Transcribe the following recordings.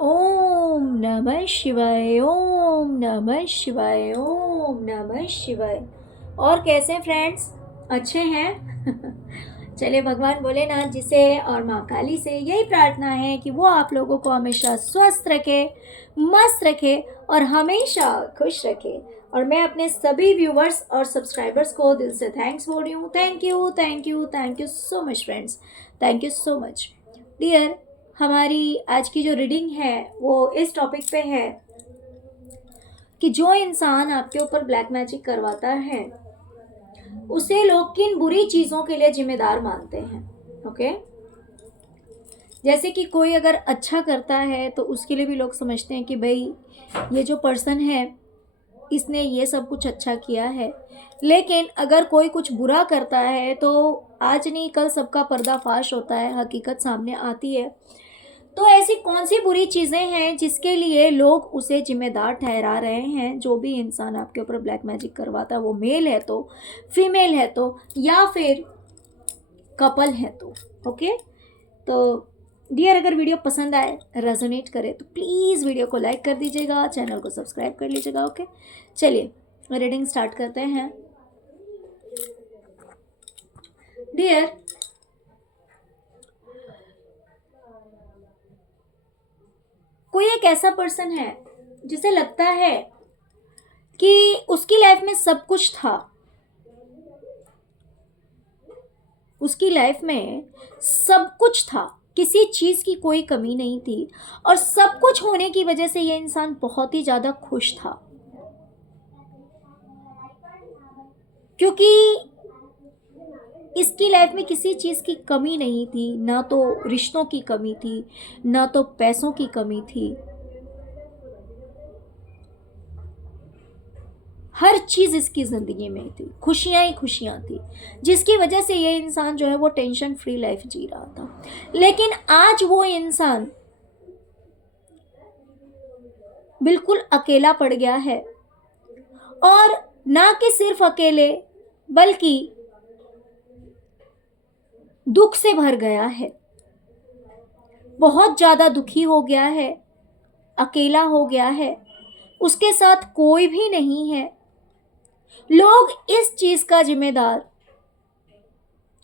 ओम नमः शिवाय, ओम नमः शिवाय, ओम नमः शिवाय। और कैसे हैं फ्रेंड्स? अच्छे हैं? चलिए, भगवान भोलेनाथ जी से और माँ काली से यही प्रार्थना है कि वो आप लोगों को हमेशा स्वस्थ रखे, मस्त रखे और हमेशा खुश रखे। और मैं अपने सभी व्यूवर्स और सब्सक्राइबर्स को दिल से थैंक्स बोल रही हूँ। Thank you, thank you, thank you so much friends. Thank you so much dear. हमारी आज की जो रीडिंग है वो इस टॉपिक पे है कि जो इंसान आपके ऊपर ब्लैक मैजिक करवाता है उसे लोग किन बुरी चीज़ों के लिए जिम्मेदार मानते हैं। ओके, जैसे कि कोई अगर अच्छा करता है तो उसके लिए भी लोग समझते हैं कि भाई ये जो पर्सन है इसने ये सब कुछ अच्छा किया है। लेकिन अगर कोई कुछ बुरा करता है तो आज नहीं कल सबका पर्दाफाश होता है, हकीकत सामने आती है। तो ऐसी कौन सी बुरी चीज़ें हैं जिसके लिए लोग उसे जिम्मेदार ठहरा रहे हैं? जो भी इंसान आपके ऊपर ब्लैक मैजिक करवाता है, वो मेल है तो, फीमेल है तो, या फिर कपल है तो। ओके, तो डियर, अगर वीडियो पसंद आए, रेजोनेट करे तो प्लीज़ वीडियो को लाइक कर दीजिएगा, चैनल को सब्सक्राइब कर लीजिएगा। ओके, चलिए रीडिंग स्टार्ट करते हैं। डियर, कोई एक ऐसा पर्सन है जिसे लगता है कि उसकी लाइफ में सब कुछ था, उसकी लाइफ में सब कुछ था, किसी चीज़ की कोई कमी नहीं थी और सब कुछ होने की वजह से ये इंसान बहुत ही ज़्यादा खुश था, क्योंकि इसकी लाइफ में किसी चीज़ की कमी नहीं थी। ना तो रिश्तों की कमी थी, ना तो पैसों की कमी थी, हर चीज़ इसकी ज़िंदगी में थी, खुशियाँ ही खुशियाँ थी, जिसकी वजह से ये इंसान जो है वो टेंशन फ्री लाइफ जी रहा था। लेकिन आज वो इंसान बिल्कुल अकेला पड़ गया है, और ना कि सिर्फ अकेले बल्कि दुख से भर गया है, बहुत ज़्यादा दुखी हो गया है, अकेला हो गया है, उसके साथ कोई भी नहीं है। लोग इस चीज़ का जिम्मेदार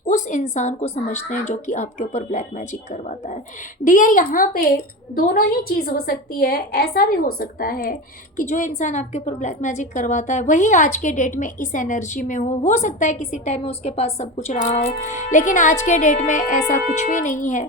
उस इंसान को समझते हैं जो कि आपके ऊपर ब्लैक मैजिक करवाता है। डियर, यहाँ पे दोनों ही चीज़ हो सकती है। ऐसा भी हो सकता है कि जो इंसान आपके ऊपर ब्लैक मैजिक करवाता है वही आज के डेट में इस एनर्जी में हो सकता है किसी टाइम में उसके पास सब कुछ रहा हो, लेकिन आज के डेट में ऐसा कुछ भी नहीं है।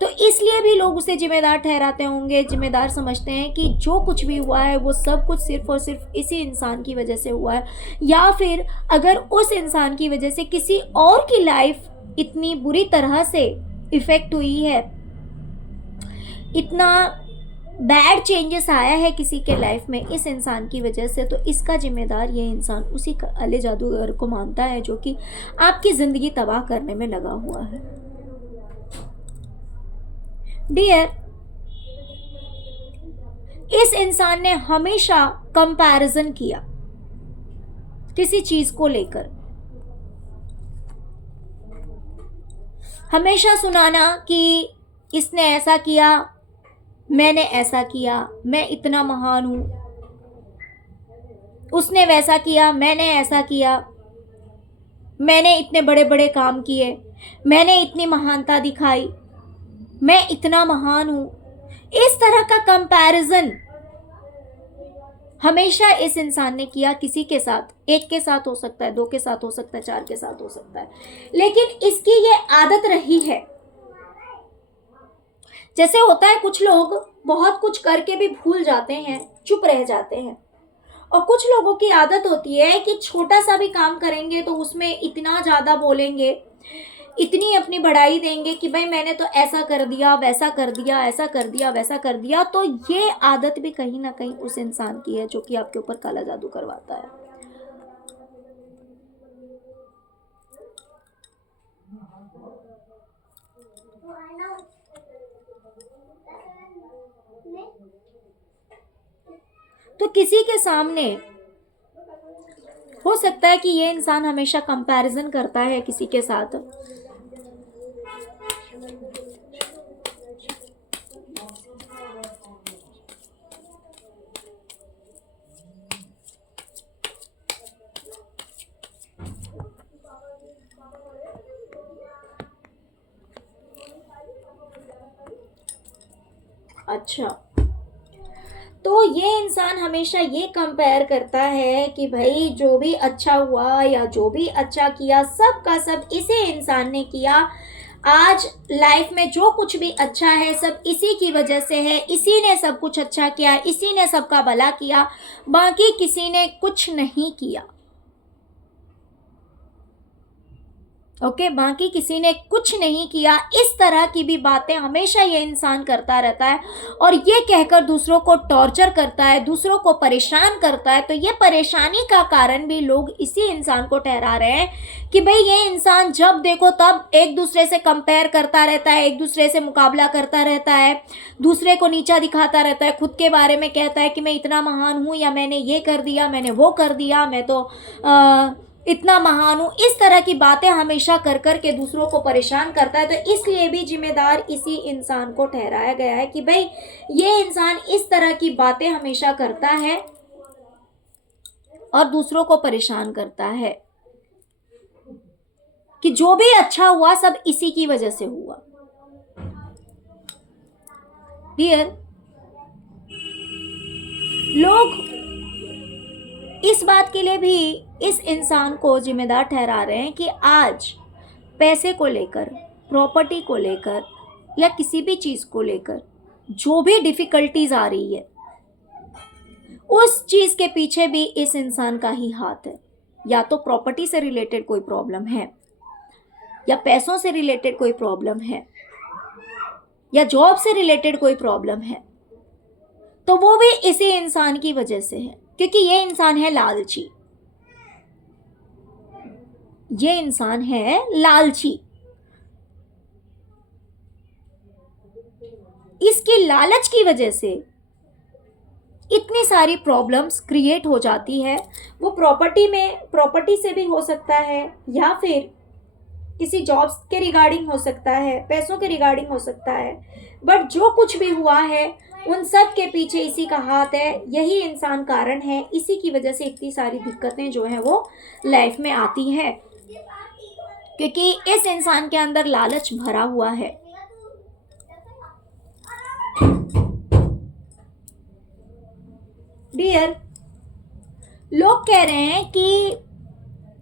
तो इसलिए भी लोग उसे जिम्मेदार ठहराते होंगे, जिम्मेदार समझते हैं कि जो कुछ भी हुआ है वो सब कुछ सिर्फ और सिर्फ इसी इंसान की वजह से हुआ है, या फिर अगर उस इंसान की वजह से किसी और की लाइफ इतनी बुरी तरह से इफेक्ट हुई है, इतना बैड चेंजेस आया है किसी के लाइफ में इस इंसान की वजह से, तो इसका जिम्मेदार ये इंसान उसी काले जादूगर को मानता है जो कि आपकी ज़िंदगी तबाह करने में लगा हुआ है। डियर, इस इंसान ने हमेशा कंपैरिजन किया किसी चीज को लेकर, हमेशा सुनाना कि इसने ऐसा किया, मैंने ऐसा किया, मैं इतना महान हूं, उसने वैसा किया, मैंने ऐसा किया, मैंने इतने बड़े बड़े काम किए, मैंने इतनी महानता दिखाई, मैं इतना महान हूं। इस तरह का कंपैरिजन हमेशा इस इंसान ने किया किसी के साथ। एक के साथ हो सकता है, दो के साथ हो सकता है, चार के साथ हो सकता है, लेकिन इसकी ये आदत रही है। जैसे होता है कुछ लोग बहुत कुछ करके भी भूल जाते हैं, चुप रह जाते हैं, और कुछ लोगों की आदत होती है कि छोटा सा भी काम करेंगे तो उसमें इतना ज़्यादा बोलेंगे, इतनी अपनी बढ़ाई देंगे कि भाई मैंने तो ऐसा कर दिया, वैसा कर दिया, ऐसा कर दिया, वैसा कर दिया। तो ये आदत भी कहीं ना कहीं उस इंसान की है जो कि आपके ऊपर काला जादू करवाता है। तो किसी के सामने हो सकता है कि ये इंसान हमेशा कंपैरिजन करता है किसी के साथ, अच्छा, तो ये इंसान हमेशा ये कंपेयर करता है कि भाई जो भी अच्छा हुआ या जो भी अच्छा किया सब का सब इसी इंसान ने किया। आज लाइफ में जो कुछ भी अच्छा है सब इसी की वजह से है, इसी ने सब कुछ अच्छा किया, इसी ने सबका भला किया, बाकी किसी ने कुछ नहीं किया। ओके, बाकी किसी ने कुछ नहीं किया। इस तरह की भी बातें हमेशा ये इंसान करता रहता है और ये कहकर दूसरों को टॉर्चर करता है, दूसरों को परेशान करता है। तो ये परेशानी का कारण भी लोग इसी इंसान को ठहरा रहे हैं कि भाई ये इंसान जब देखो तब एक दूसरे से कंपेयर करता रहता है, एक दूसरे से मुकाबला करता रहता है, दूसरे को नीचा दिखाता रहता है, खुद के बारे में कहता है कि मैं इतना महान हूँ, या मैंने ये कर दिया, मैंने वो कर दिया, मैं तो इतना महान हूँ। इस तरह की बातें हमेशा कर कर के दूसरों को परेशान करता है। तो इसलिए भी जिम्मेदार इसी इंसान को ठहराया गया है कि भाई ये इंसान इस तरह की बातें हमेशा करता है और दूसरों को परेशान करता है कि जो भी अच्छा हुआ सब इसी की वजह से हुआ। डियर, लोग इस बात के लिए भी इस इंसान को जिम्मेदार ठहरा रहे हैं कि आज पैसे को लेकर, प्रॉपर्टी को लेकर या किसी भी चीज़ को लेकर जो भी डिफ़िकल्टीज आ रही है, उस चीज़ के पीछे भी इस इंसान का ही हाथ है। या तो प्रॉपर्टी से रिलेटेड कोई प्रॉब्लम है, या पैसों से रिलेटेड कोई प्रॉब्लम है, या जॉब से रिलेटेड कोई प्रॉब्लम है, तो वो भी इसी इंसान की वजह से है, क्योंकि ये इंसान है लालची। ये इंसान है लालची। इसकी लालच की वजह से इतनी सारी प्रॉब्लम्स क्रिएट हो जाती है। वो प्रॉपर्टी से भी हो सकता है, या फिर किसी जॉब्स के रिगार्डिंग हो सकता है, पैसों के रिगार्डिंग हो सकता है। बट जो कुछ भी हुआ है उन सब के पीछे इसी का हाथ है, यही इंसान कारण है। इसी की वजह से इतनी सारी दिक्कतें जो हैं वो लाइफ में आती हैं, क्योंकि इस इंसान के अंदर लालच भरा हुआ है। डियर, लोग कह रहे हैं कि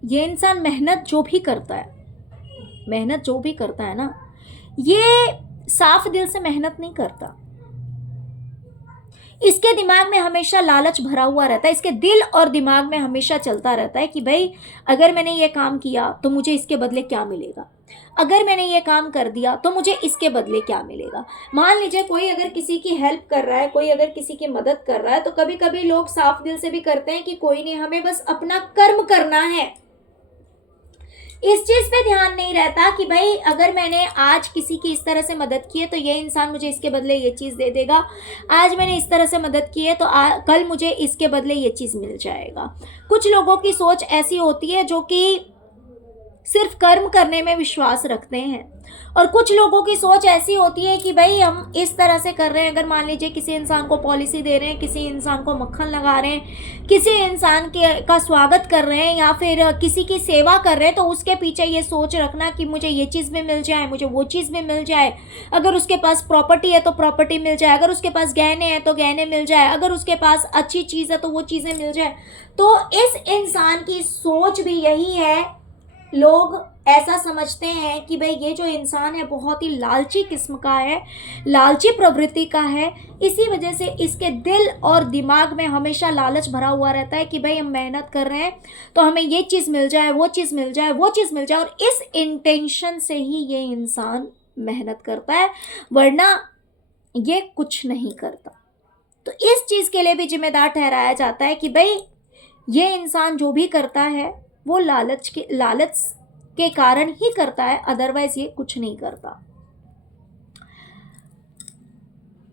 ये इंसान मेहनत जो भी करता है ना, ये साफ दिल से मेहनत नहीं करता। इसके दिमाग में हमेशा लालच भरा हुआ रहता है। इसके दिल और दिमाग में हमेशा चलता रहता है कि भाई अगर मैंने ये काम किया तो मुझे इसके बदले क्या मिलेगा, अगर मैंने ये काम कर दिया तो मुझे इसके बदले क्या मिलेगा। मान लीजिए कोई अगर किसी की हेल्प कर रहा है, कोई अगर किसी की मदद कर रहा है, तो कभी कभी लोग साफ दिल से भी करते हैं कि कोई नहीं, हमें बस अपना कर्म करना है। इस चीज पे ध्यान नहीं रहता कि भाई अगर मैंने आज किसी की इस तरह से मदद की है तो ये इंसान मुझे इसके बदले ये चीज़ दे देगा, आज मैंने इस तरह से मदद की है तो कल मुझे इसके बदले ये चीज़ मिल जाएगा। कुछ लोगों की सोच ऐसी होती है जो कि सिर्फ कर्म करने में विश्वास रखते हैं, और कुछ लोगों की सोच ऐसी होती है कि भाई हम इस तरह से कर रहे हैं, अगर मान लीजिए किसी इंसान को पॉलिसी दे रहे हैं, किसी इंसान को मक्खन लगा रहे हैं, किसी इंसान का स्वागत कर रहे हैं, या फिर किसी की सेवा कर रहे हैं, तो उसके पीछे ये सोच रखना कि मुझे ये चीज़ भी मिल जाए, मुझे वो चीज़ भी मिल जाए। अगर उसके पास प्रॉपर्टी है तो प्रॉपर्टी मिल जाए, अगर उसके पास गहने हैं तो गहने मिल जाए, अगर उसके पास अच्छी चीज़ है तो वो चीज़ें मिल जाए। तो इस इंसान की सोच भी यही है। लोग ऐसा समझते हैं कि भाई ये जो इंसान है बहुत ही लालची किस्म का है, लालची प्रवृत्ति का है। इसी वजह से इसके दिल और दिमाग में हमेशा लालच भरा हुआ रहता है कि भाई हम मेहनत कर रहे हैं तो हमें ये चीज़ मिल जाए, वो चीज़ मिल जाए, वो चीज़ मिल जाए, और इस इंटेंशन से ही ये इंसान मेहनत करता है, वरना ये कुछ नहीं करता। तो इस चीज़ के लिए भी जिम्मेदार ठहराया जाता है कि भाई ये इंसान जो भी करता है वो लालच के कारण ही करता है, अदरवाइज ये कुछ नहीं करता।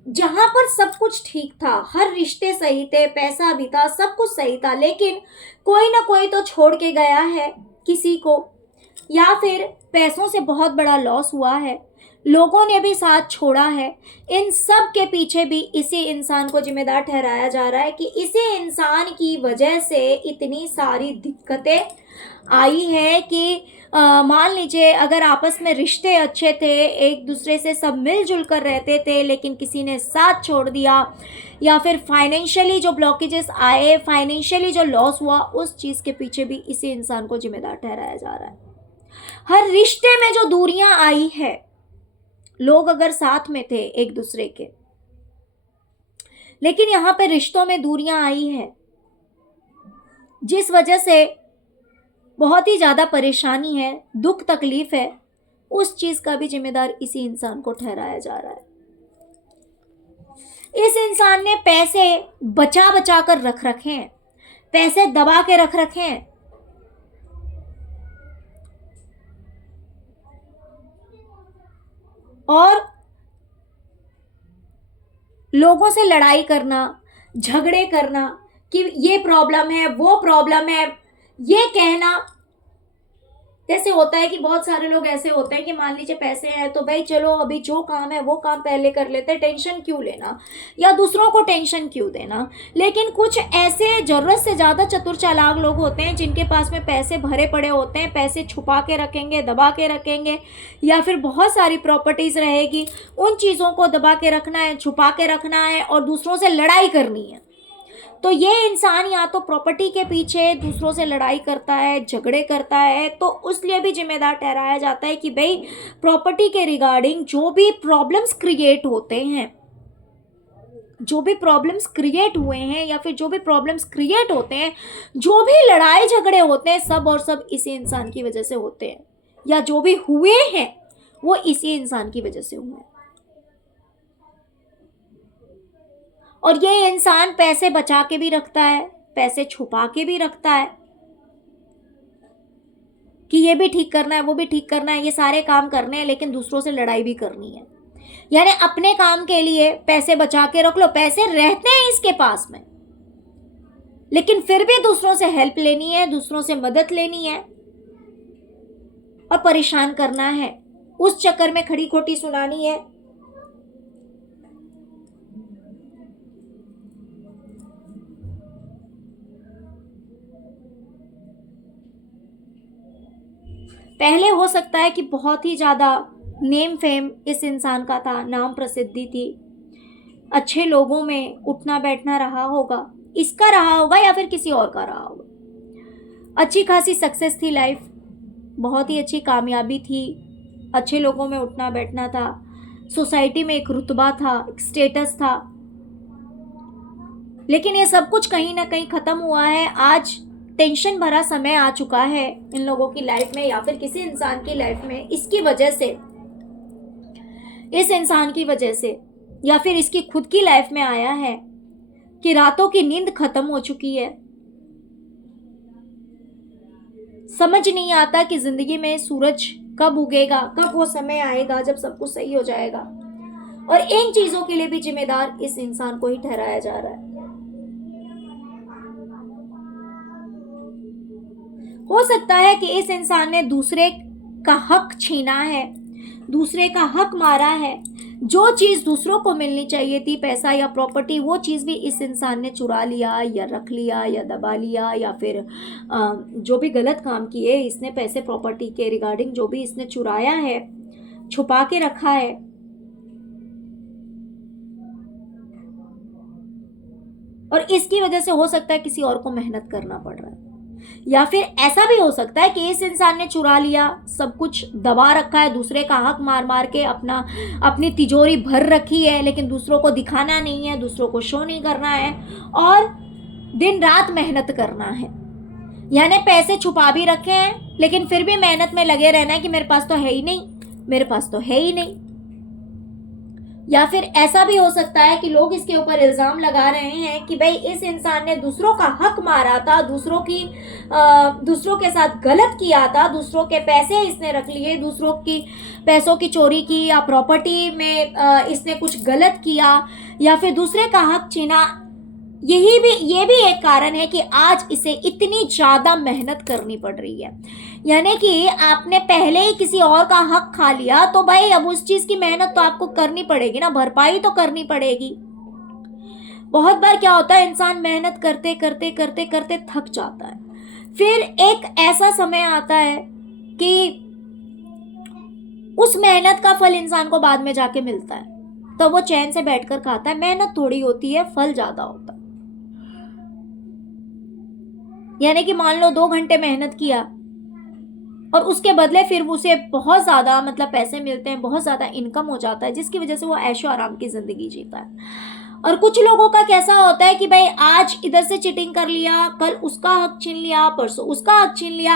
जहां पर सब कुछ ठीक था, हर रिश्ते सही थे, पैसा भी था, सब कुछ सही था, लेकिन कोई ना कोई तो छोड़ के गया है किसी को, या फिर पैसों से बहुत बड़ा लॉस हुआ है, लोगों ने भी साथ छोड़ा है। इन सब के पीछे भी इसी इंसान को जिम्मेदार ठहराया जा रहा है कि इसी इंसान की वजह से इतनी सारी दिक्कतें आई है कि मान लीजिए अगर आपस में रिश्ते अच्छे थे, एक दूसरे से सब मिलजुल कर रहते थे, लेकिन किसी ने साथ छोड़ दिया, या फिर फाइनेंशियली जो ब्लॉकेजेस आए, फाइनेंशियली जो लॉस हुआ, उस चीज़ के पीछे भी इसी इंसान को जिम्मेदार ठहराया जा रहा है। हर रिश्ते में जो दूरियां आई है, लोग अगर साथ में थे एक दूसरे के, लेकिन यहां पे रिश्तों में दूरियां आई है, जिस वजह से बहुत ही ज़्यादा परेशानी है, दुख तकलीफ है, उस चीज़ का भी जिम्मेदार इसी इंसान को ठहराया जा रहा है। इस इंसान ने पैसे बचा बचा कर रख रखे हैं, पैसे दबा के रख रखे हैं, और लोगों से लड़ाई करना, झगड़े करना कि ये प्रॉब्लम है, वो प्रॉब्लम है, ये कहना। जैसे होता है कि बहुत सारे लोग ऐसे होते हैं कि मान लीजिए पैसे हैं तो भाई चलो अभी जो काम है वो काम पहले कर लेते हैं, टेंशन क्यों लेना, या दूसरों को टेंशन क्यों देना। लेकिन कुछ ऐसे ज़रूरत से ज़्यादा चतुर चालाक लोग होते हैं जिनके पास में पैसे भरे पड़े होते हैं, पैसे छुपा के रखेंगे, दबा के रखेंगे, या फिर बहुत सारी प्रॉपर्टीज़ रहेगी, उन चीज़ों को दबा के रखना है, छुपा के रखना है और दूसरों से लड़ाई करनी है। तो ये इंसान या तो प्रॉपर्टी के पीछे दूसरों से लड़ाई करता है, झगड़े करता है, तो उस लिए भी जिम्मेदार ठहराया जाता है कि भाई प्रॉपर्टी के रिगार्डिंग जो भी प्रॉब्लम्स क्रिएट होते हैं, जो भी प्रॉब्लम्स क्रिएट हुए हैं, या फिर जो भी प्रॉब्लम्स क्रिएट होते हैं, जो भी लड़ाई झगड़े होते हैं, सब और सब इसी इंसान की वजह से होते हैं, या जो भी हुए हैं वो इसी इंसान की वजह से हुए हैं। और ये इंसान पैसे बचा के भी रखता है, पैसे छुपा के भी रखता है कि ये भी ठीक करना है, वो भी ठीक करना है, ये सारे काम करने हैं, लेकिन दूसरों से लड़ाई भी करनी है। यानी अपने काम के लिए पैसे बचा के रख लो, पैसे रहते हैं इसके पास में, लेकिन फिर भी दूसरों से हेल्प लेनी है, दूसरों से मदद लेनी है और परेशान करना है, उस चक्कर में खड़ी खोटी सुनानी है। पहले हो सकता है कि बहुत ही ज़्यादा नेम फेम इस इंसान का था, नाम प्रसिद्धि थी, अच्छे लोगों में उठना बैठना रहा होगा, इसका रहा होगा या फिर किसी और का रहा होगा। अच्छी खासी सक्सेस थी लाइफ, बहुत ही अच्छी कामयाबी थी, अच्छे लोगों में उठना बैठना था, सोसाइटी में एक रुतबा था, एक स्टेटस था, लेकिन ये सब कुछ कहीं ना कहीं ख़त्म हुआ है। आज टेंशन भरा समय आ चुका है इन लोगों की लाइफ में, या फिर किसी इंसान की लाइफ में, इसकी वजह से, इस इंसान की वजह से, या फिर इसकी खुद की लाइफ में आया है कि रातों की नींद खत्म हो चुकी है। समझ नहीं आता कि जिंदगी में सूरज कब उगेगा, कब वो समय आएगा जब सब कुछ सही हो जाएगा। और इन चीजों के लिए भी जिम्मेदार इस इंसान को ही ठहराया जा रहा है। हो सकता है कि इस इंसान ने दूसरे का हक छीना है, दूसरे का हक मारा है, जो चीज़ दूसरों को मिलनी चाहिए थी, पैसा या प्रॉपर्टी, वो चीज़ भी इस इंसान ने चुरा लिया या रख लिया या दबा लिया, या फिर जो भी गलत काम किए इसने, पैसे प्रॉपर्टी के रिगार्डिंग जो भी इसने चुराया है, छुपा के रखा है, और इसकी वजह से हो सकता है किसी और को मेहनत करना पड़ रहा है। या फिर ऐसा भी हो सकता है कि इस इंसान ने चुरा लिया, सब कुछ दबा रखा है, दूसरे का हक मार मार के अपनी तिजोरी भर रखी है, लेकिन दूसरों को दिखाना नहीं है, दूसरों को शो नहीं करना है, और दिन रात मेहनत करना है। यानी पैसे छुपा भी रखे हैं, लेकिन फिर भी मेहनत में लगे रहना है कि मेरे पास तो है ही नहीं, मेरे पास तो है ही नहीं। या फिर ऐसा भी हो सकता है कि लोग इसके ऊपर इल्ज़ाम लगा रहे हैं कि भाई इस इंसान ने दूसरों का हक मारा था, दूसरों के साथ गलत किया था, दूसरों के पैसे इसने रख लिए, दूसरों की पैसों की चोरी की, या प्रॉपर्टी में इसने कुछ गलत किया, या फिर दूसरे का हक छीना। ये भी एक कारण है कि आज इसे इतनी ज्यादा मेहनत करनी पड़ रही है। यानी कि आपने पहले ही किसी और का हक खा लिया तो भाई अब उस चीज की मेहनत तो आपको करनी पड़ेगी ना, भरपाई तो करनी पड़ेगी। बहुत बार क्या होता है, इंसान मेहनत करते करते करते करते थक जाता है, फिर एक ऐसा समय आता है कि उस मेहनत का फल इंसान को बाद में जाके मिलता है, तो वो चैन से बैठकर खाता है। मेहनत थोड़ी होती है, फल ज्यादा होता है। यानी कि मान लो 2 घंटे मेहनत किया और उसके बदले फिर उसे बहुत ज्यादा मतलब पैसे मिलते हैं, बहुत ज्यादा इनकम हो जाता है, जिसकी वजह से वो ऐशो आराम की जिंदगी जीता है। और कुछ लोगों का कैसा होता है कि भाई आज इधर से चीटिंग कर लिया, कल उसका हक छीन लिया, परसों उसका हक छीन लिया,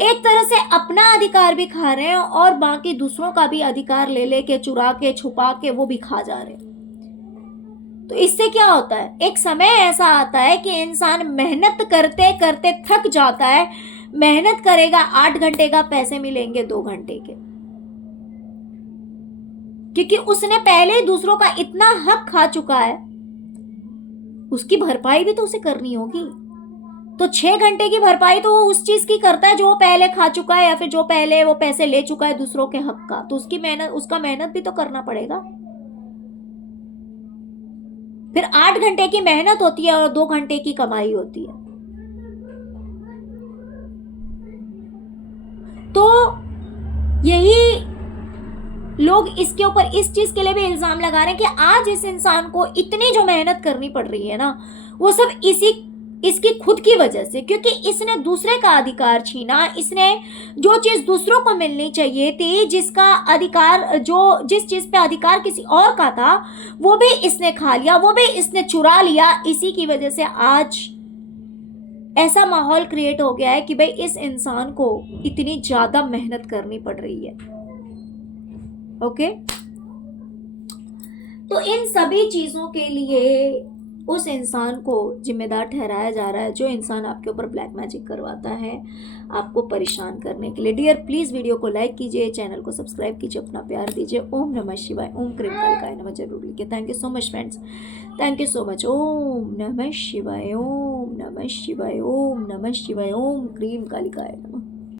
एक तरह से अपना अधिकार भी खा रहे हैं और बाकी दूसरों का भी अधिकार ले लेके चुरा के छुपा के वो भी खा जा रहे हैं। तो इससे क्या होता है, एक समय ऐसा आता है कि इंसान मेहनत करते करते थक जाता है। मेहनत करेगा 8 घंटे का, पैसे मिलेंगे 2 घंटे के, क्योंकि उसने पहले ही दूसरों का इतना हक खा चुका है, उसकी भरपाई भी तो उसे करनी होगी। तो 6 घंटे की भरपाई तो वो उस चीज की करता है जो वो पहले खा चुका है, या फिर जो पहले वो पैसे ले चुका है दूसरों के हक का, तो उसकी मेहनत, उसका मेहनत भी तो करना पड़ेगा। फिर 8 घंटे की मेहनत होती है और 2 घंटे की कमाई होती है। तो यही लोग इसके ऊपर इस चीज के लिए भी इल्जाम लगा रहे हैं कि आज इस इंसान को इतनी जो मेहनत करनी पड़ रही है ना, वो सब इसकी खुद की वजह से, क्योंकि इसने दूसरे का अधिकार छीना, इसने जो चीज दूसरों को मिलनी चाहिए थी, जिसका अधिकार, जो जिस चीज पे अधिकार किसी और का था, वो भी इसने खा लिया, वो भी इसने चुरा लिया। इसी की वजह से आज ऐसा माहौल क्रिएट हो गया है कि भाई इस इंसान को इतनी ज्यादा मेहनत करनी पड़ रही है। ओके, तो इन सभी चीजों के लिए उस इंसान को जिम्मेदार ठहराया जा रहा है जो इंसान आपके ऊपर ब्लैक मैजिक करवाता है आपको परेशान करने के लिए। डियर प्लीज वीडियो को लाइक कीजिए, चैनल को सब्सक्राइब कीजिए, अपना प्यार दीजिए। ओम नमः शिवाय, ओम क्रीम कालिकाय नमः जरूर लिखिए। Thank you so much friends, thank you so much. ओम नमः शिवाय, ओम नमः शिवाय, ओम नमः शिवाय, ओम क्रीम कालिकाय नमः।